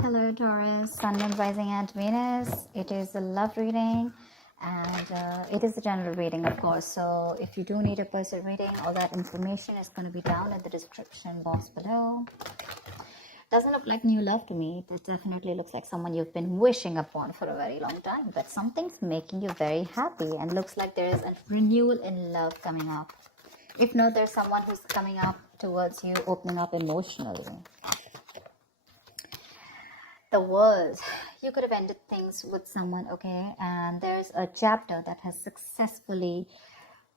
Hello Taurus, Sun, Moon, Rising and Venus. It is a love reading and it is a general reading, of course. So if you do need a personal reading, all that information is going to be down in the description box below. Doesn't look like new love to me. It definitely looks like someone you've been wishing upon for a very long time, but something's making you very happy and looks like there is a renewal in love coming up. If not, there's someone who's coming up towards you, opening up emotionally. The World. You could have ended things with someone, okay, and there's a chapter that has successfully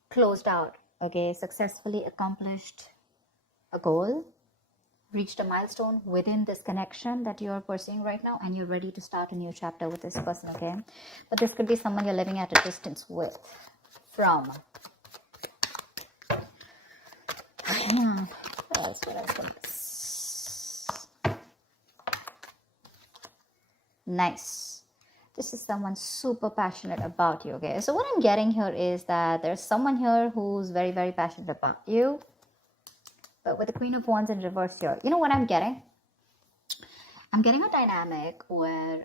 closed out, okay, successfully accomplished a goal, reached a milestone within this connection that you're pursuing right now, and you're ready to start a new chapter with this person, okay. But this could be someone you're living at a distance with, from. That's what I think. Nice. This is someone super passionate about you, okay. So what I'm getting here is that there's someone here who's very, very passionate about you, but with the Queen of Wands in reverse here, you know what I'm getting? I'm getting a dynamic where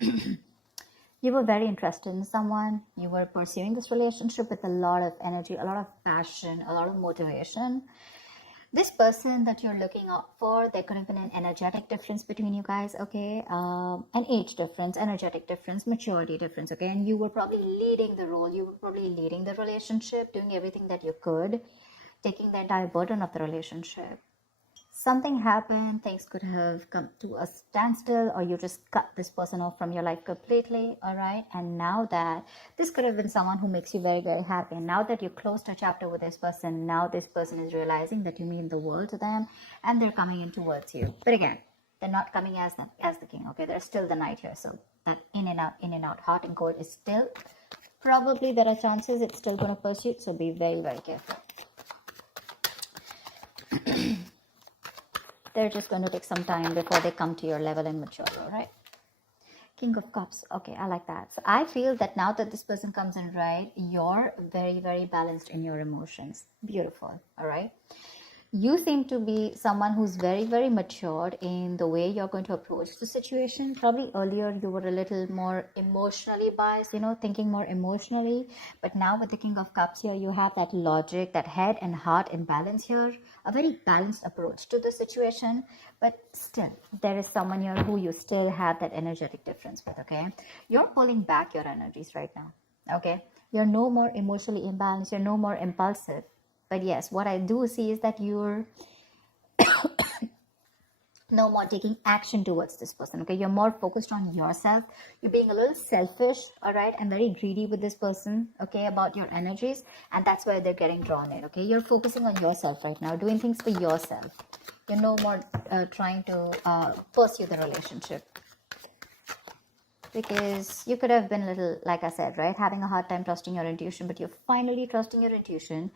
you were very interested in someone, you were pursuing this relationship with a lot of energy, a lot of passion, a lot of motivation. This person that you're looking out for, there could have been an energetic difference between you guys, okay? An age difference, energetic difference, maturity difference, okay? And you were probably leading the role, you were probably leading the relationship, doing everything that you could, taking the entire burden of the relationship. Something happened, things could have come to a standstill, or you just cut this person off from your life completely, all right? And now that this could have been someone who makes you very, very happy, and now that you closed a chapter with this person, now this person is realizing that you mean the world to them, and they're coming in towards you. But again, they're not coming as the king, okay? There's still the knight here, so that in and out, hot and cold is still, probably there are chances it's still going to pursue, so be very, very careful. They're just going to take some time before they come to your level and mature, all right? King of Cups. Okay, I like that. So I feel that now that this person comes in, right, you're very, very balanced in your emotions. Beautiful, all right? You seem to be someone who's very, very matured in the way you're going to approach the situation. Probably earlier you were a little more emotionally biased, you know, thinking more emotionally. But now with the King of Cups here, you have that logic, that head and heart in balance here. A very balanced approach to the situation. But still, there is someone here who you still have that energetic difference with, okay? You're pulling back your energies right now, okay? You're no more emotionally imbalanced. You're no more impulsive. But yes, what I do see is that you're no more taking action towards this person, okay? You're more focused on yourself. You're being a little selfish, all right, and very greedy with this person, okay, about your energies. And that's where they're getting drawn in, okay? You're focusing on yourself right now, doing things for yourself. You're no more trying to pursue the relationship. Because you could have been a little, like I said, right, having a hard time trusting your intuition, but you're finally trusting your intuition.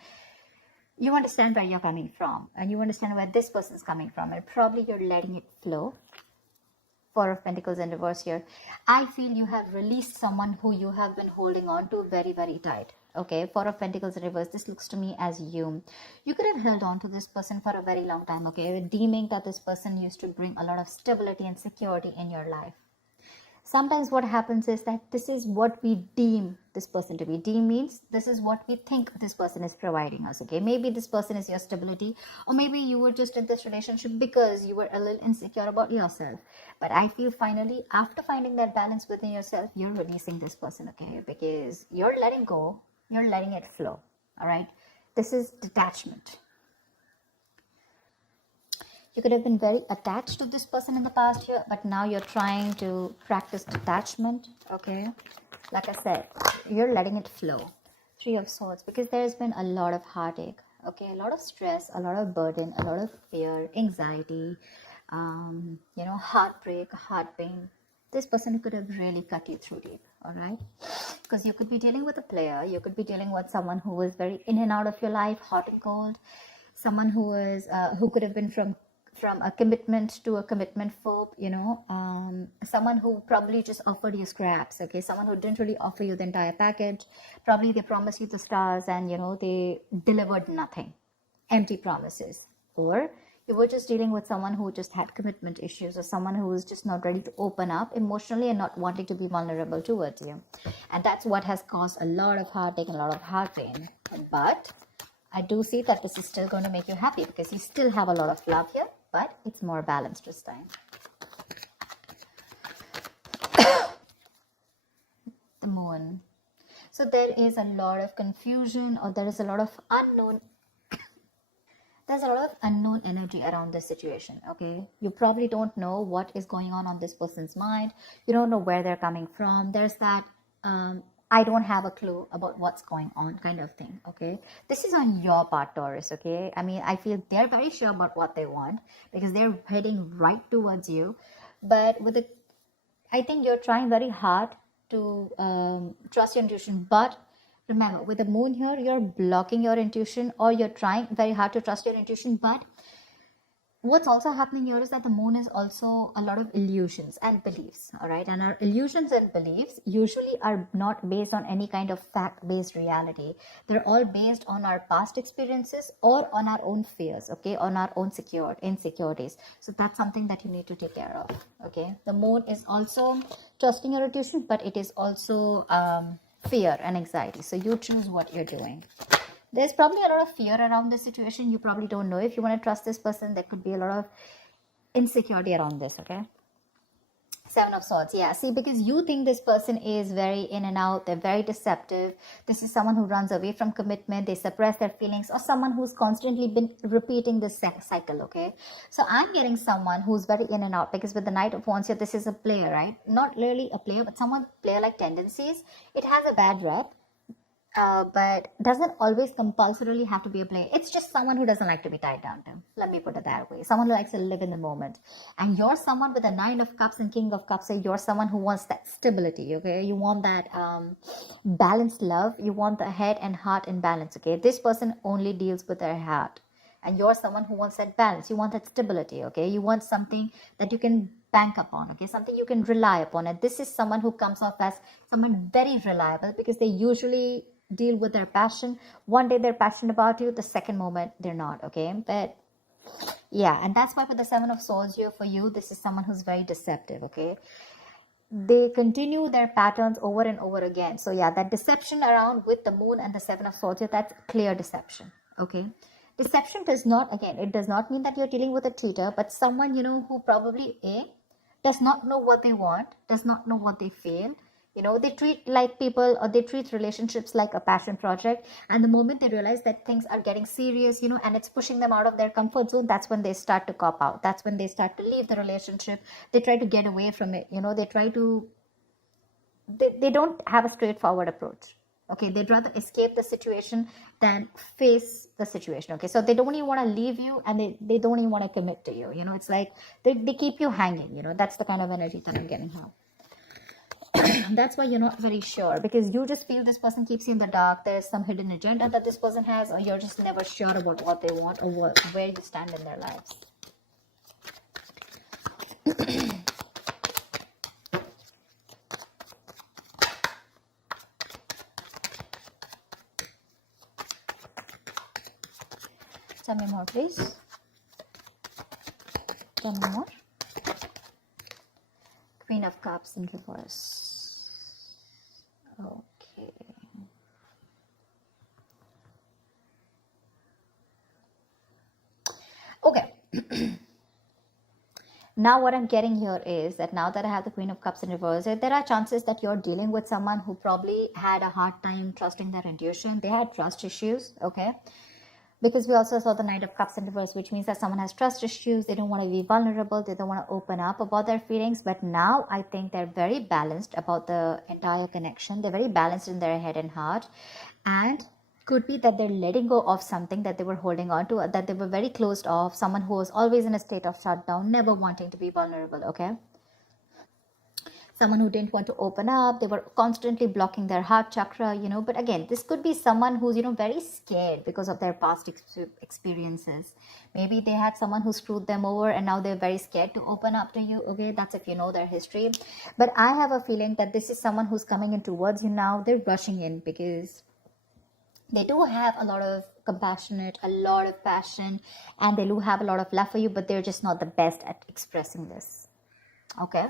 You understand where you're coming from, and you understand where this person's coming from, and probably you're letting it flow. Four of Pentacles in reverse here. I feel you have released someone who you have been holding on to very, very tight. Okay, Four of Pentacles in reverse. This looks to me as you could have held on to this person for a very long time, okay, deeming that this person used to bring a lot of stability and security in your life. Sometimes what happens is that this is what we deem this person to be. Deem means this is what we think this person is providing us, okay? Maybe this person is your stability, or maybe you were just in this relationship because you were a little insecure about yourself. But I feel finally, after finding that balance within yourself, you're releasing this person, okay? Because you're letting go, you're letting it flow, all right? This is detachment. You could have been very attached to this person in the past year, but now you're trying to practice detachment, okay? Like I said, you're letting it flow. Three of Swords, because there's been a lot of heartache, okay? A lot of stress, a lot of burden, a lot of fear, anxiety, heartbreak, heart pain. This person could have really cut you through deep, all right? Because you could be dealing with a player. You could be dealing with someone who was very in and out of your life, hot and cold. Someone who could have been from a commitment to a commitment phobe, someone who probably just offered you scraps, okay? Someone who didn't really offer you the entire package. Probably they promised you the stars and, they delivered nothing. Empty promises. Or you were just dealing with someone who just had commitment issues, or someone who is just not ready to open up emotionally and not wanting to be vulnerable towards you. And that's what has caused a lot of heartache and a lot of heart pain. But I do see that this is still going to make you happy, because you still have a lot of love here, but it's more balanced this time. The moon. So there is a lot of confusion, or there is a lot of unknown. There's a lot of unknown energy around this situation, okay? You probably don't know what is going on this person's mind. You don't know where they're coming from. There's that, I don't have a clue about what's going on kind of thing, okay? This is on your part, Taurus, okay? I mean, I feel they're very sure about what they want, because they're heading right towards you. But I think you're trying very hard to trust your intuition, but remember, with the moon here, you're blocking your intuition, or you're trying very hard to trust your intuition. But what's also happening here is that the moon is also a lot of illusions and beliefs, all right? And our illusions and beliefs usually are not based on any kind of fact-based reality. They're all based on our past experiences or on our own fears, okay? On our own insecurities. So that's something that you need to take care of, okay? The moon is also trusting your intuition, but it is also fear and anxiety. So you choose what you're doing. There's probably a lot of fear around this situation. You probably don't know if you want to trust this person. There could be a lot of insecurity around this, okay? Seven of Swords, yeah. See, because you think this person is very in and out. They're very deceptive. This is someone who runs away from commitment. They suppress their feelings, or someone who's constantly been repeating this cycle, okay? So I'm getting someone who's very in and out, because with the Knight of Wands here, this is a player, right? Not really a player, but someone player-like tendencies. It has a bad rep. But doesn't always compulsorily have to be a player. It's just someone who doesn't like to be tied down to. Let me put it that way. Someone who likes to live in the moment. And you're someone with a Nine of Cups and King of Cups. So you're someone who wants that stability, okay? You want that balanced love. You want the head and heart in balance, okay? This person only deals with their heart. And you're someone who wants that balance. You want that stability, okay? You want something that you can bank upon, okay? Something you can rely upon. And this is someone who comes off as someone very reliable, because they usually deal with their passion. One day they're passionate about you, the second moment they're not, okay? But yeah, and that's why with the Seven of Swords here for you, this is someone who's very deceptive, okay? They continue their patterns over and over again. So yeah, that deception around with the moon and the Seven of Swords here, that's clear deception, okay? Deception does not, again, it does not mean that you're dealing with a cheater, but someone, you know, who probably does not know what they want, does not know what they feel. You know, they treat like people, or they treat relationships like a passion project. And the moment they realize that things are getting serious, you know, and it's pushing them out of their comfort zone, that's when they start to cop out. That's when they start to leave the relationship. They try to get away from it. You know, they try to, they don't have a straightforward approach. Okay, they'd rather escape the situation than face the situation. Okay, so they don't even want to leave you, and they don't even want to commit to you. You know, it's like they keep you hanging. You know, that's the kind of energy that I'm getting now. That's why you're not very sure, because you just feel this person keeps you in the dark. There's some hidden agenda that this person has, or you're just never sure about what they want, or where you stand in their lives. Tell me more, please. Tell me more. Queen of Cups in reverse. Okay. Okay. Now what I'm getting here is that now that I have the Queen of Cups in reverse, there are chances that you're dealing with someone who probably had a hard time trusting their intuition. They had trust issues, okay? Because we also saw the Knight of Cups in reverse, which means that someone has trust issues. They don't want to be vulnerable. They don't want to open up about their feelings. But now I think they're very balanced about the entire connection. They're very balanced in their head and heart. And could be that they're letting go of something that they were holding on to, that they were very closed off. Someone who was always in a state of shutdown, never wanting to be vulnerable, okay? Someone who didn't want to open up. They were constantly blocking their heart chakra, you know. But again, this could be someone who's, you know, very scared because of their past experiences. Maybe they had someone who screwed them over, and now they're very scared to open up to you. Okay, that's if you know their history. But I have a feeling that this is someone who's coming in towards you now. They're rushing in because they do have a lot of compassionate, a lot of passion, and they do have a lot of love for you, but they're just not the best at expressing this. Okay.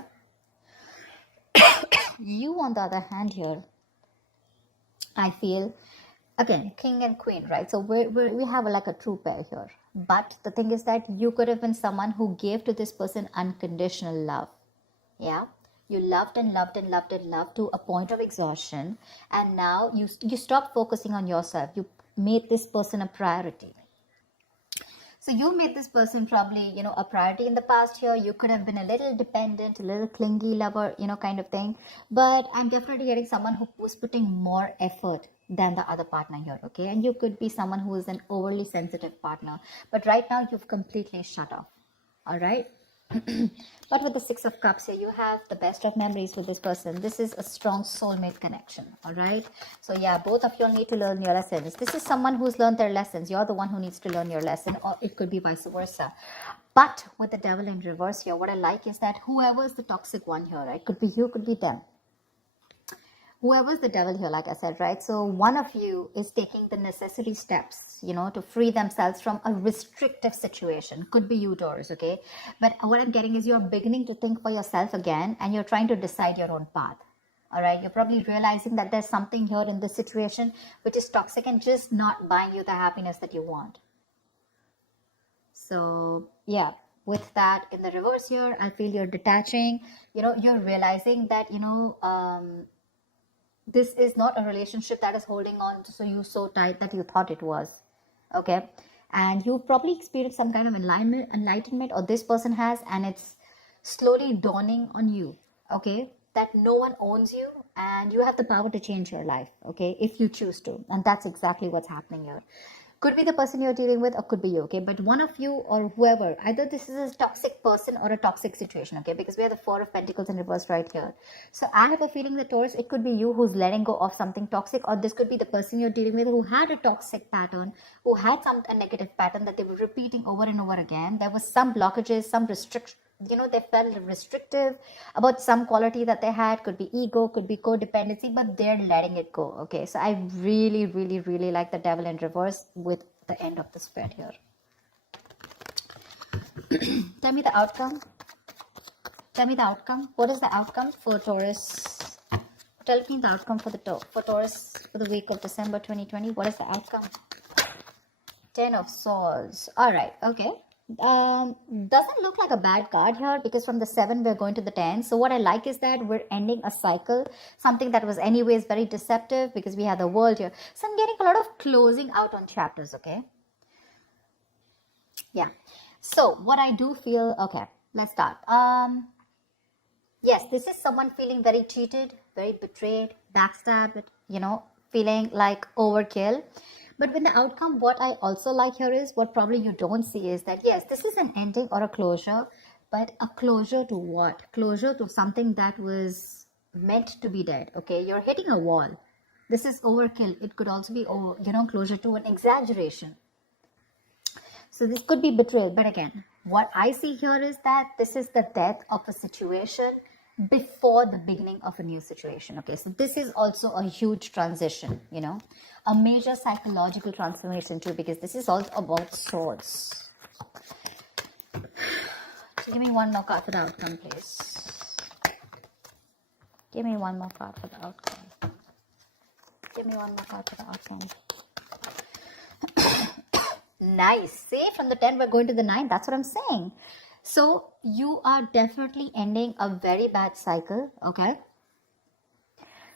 You, on the other hand, here, I feel, again, king and queen, right? So we have like a true pair here. But the thing is that you could have been someone who gave to this person unconditional love. Yeah. You loved and loved and loved and loved to a point of exhaustion. And now you stopped focusing on yourself. You made this person a priority. So you made this person probably, a priority in the past here. You could have been a little dependent, a little clingy lover, kind of thing. But I'm definitely getting someone who was putting more effort than the other partner here, okay? And you could be someone who is an overly sensitive partner. But right now, you've completely shut off, all right? But with the Six of Cups here, you have the best of memories with this person. This is a strong soulmate connection, all right? So yeah, both of you need to learn your lessons. This is someone who's learned their lessons. You're the one who needs to learn your lesson, or it could be vice versa. But with the Devil in reverse here, what I like is that whoever is the toxic one here, right? Could be you, could be them. Whoever's the devil here, like I said, right? So one of you is taking the necessary steps, to free themselves from a restrictive situation. Could be you, Taurus, okay? But what I'm getting is you're beginning to think for yourself again, and you're trying to decide your own path. All right? You're probably realizing that there's something here in this situation which is toxic and just not buying you the happiness that you want. So, yeah. With that in the reverse here, I feel you're detaching. You're realizing that, this is not a relationship that is holding on to you so tight that you thought it was, okay? And you've probably experienced some kind of enlightenment, or this person has, and it's slowly dawning on you, okay, that no one owns you and you have the power to change your life, okay, if you choose to. And that's exactly what's happening here. Could be the person you're dealing with, or could be you, okay? But one of you or whoever, either this is a toxic person or a toxic situation, okay? Because we have the Four of Pentacles in reverse right here. So I have a feeling that, Taurus, it could be you who's letting go of something toxic, or this could be the person you're dealing with who had a toxic pattern, who had a negative pattern that they were repeating over and over again. There was some blockages, some restriction. They felt restrictive about some quality that they had. Could be ego, could be codependency, but they're letting it go, okay? So I really, really, really like the Devil in reverse with the end of the spread here. Tell me the outcome. Tell me the outcome. What is the outcome for Taurus? Tell me the outcome for Taurus for the week of December 2020. What is the outcome? 10 of Swords. All right, okay. Doesn't look like a bad card here, because from the 7 we're going to the 10. So what I like is that we're ending a cycle, something that was anyways very deceptive, because we have the World here. So I'm getting a lot of closing out on chapters, okay? Yeah. So what I do feel, okay, let's start. Yes, this is someone feeling very cheated, very betrayed, backstabbed, feeling like overkill. But with the outcome, what I also like here is, what probably you don't see is that, yes, this is an ending or a closure, but a closure to what? Closure to something that was meant to be dead, okay? You're hitting a wall. This is overkill. It could also be, closure to an exaggeration. So this could be betrayal. But again, what I see here is that this is the death of a situation before the beginning of a new situation, okay? So this is also a huge transition, a major psychological transformation too, because this is all about swords. So give me one more card for the outcome, please. Give me one more card for the outcome. Give me one more card for the outcome. Nice. See, from the 10 we're going to the 9. That's what I'm saying. So you are definitely ending a very bad cycle, okay?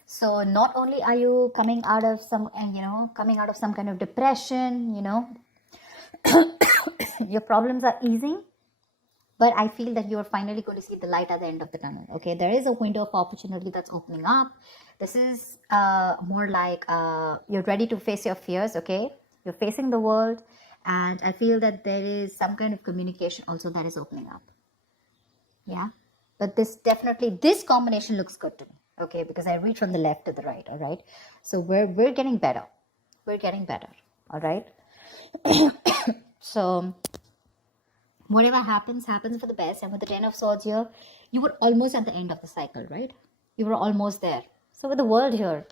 So not only are you coming out of some kind of depression, your problems are easing, but I feel that you are finally going to see the light at the end of the tunnel, okay? There is a window of opportunity that's opening up. This is more like you're ready to face your fears, okay? You're facing the world. And I feel that there is some kind of communication also that is opening up. Yeah. But this combination looks good to me. Okay. Because I read from the left to the right. All right. So we're getting better. We're getting better. All right. So whatever happens for the best. And with the 10 of Swords here, you were almost at the end of the cycle, right? You were almost there. So with the World here,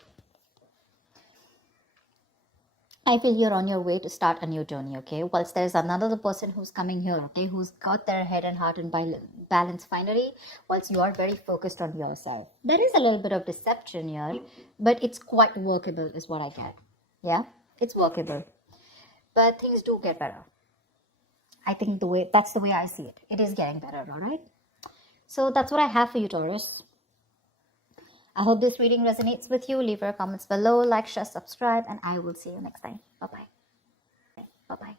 I feel you're on your way to start a new journey, okay? Whilst there's another person who's coming here, okay, who's got their head and heart in balance finally, whilst you are very focused on yourself. There is a little bit of deception here, but it's quite workable, is what I get. Yeah, it's workable. But things do get better. I think that's the way I see it. It is getting better, all right? So that's what I have for you, Taurus. I hope this reading resonates with you. Leave your comments below, like, share, subscribe, and I will see you next time. Bye-bye. Bye-bye.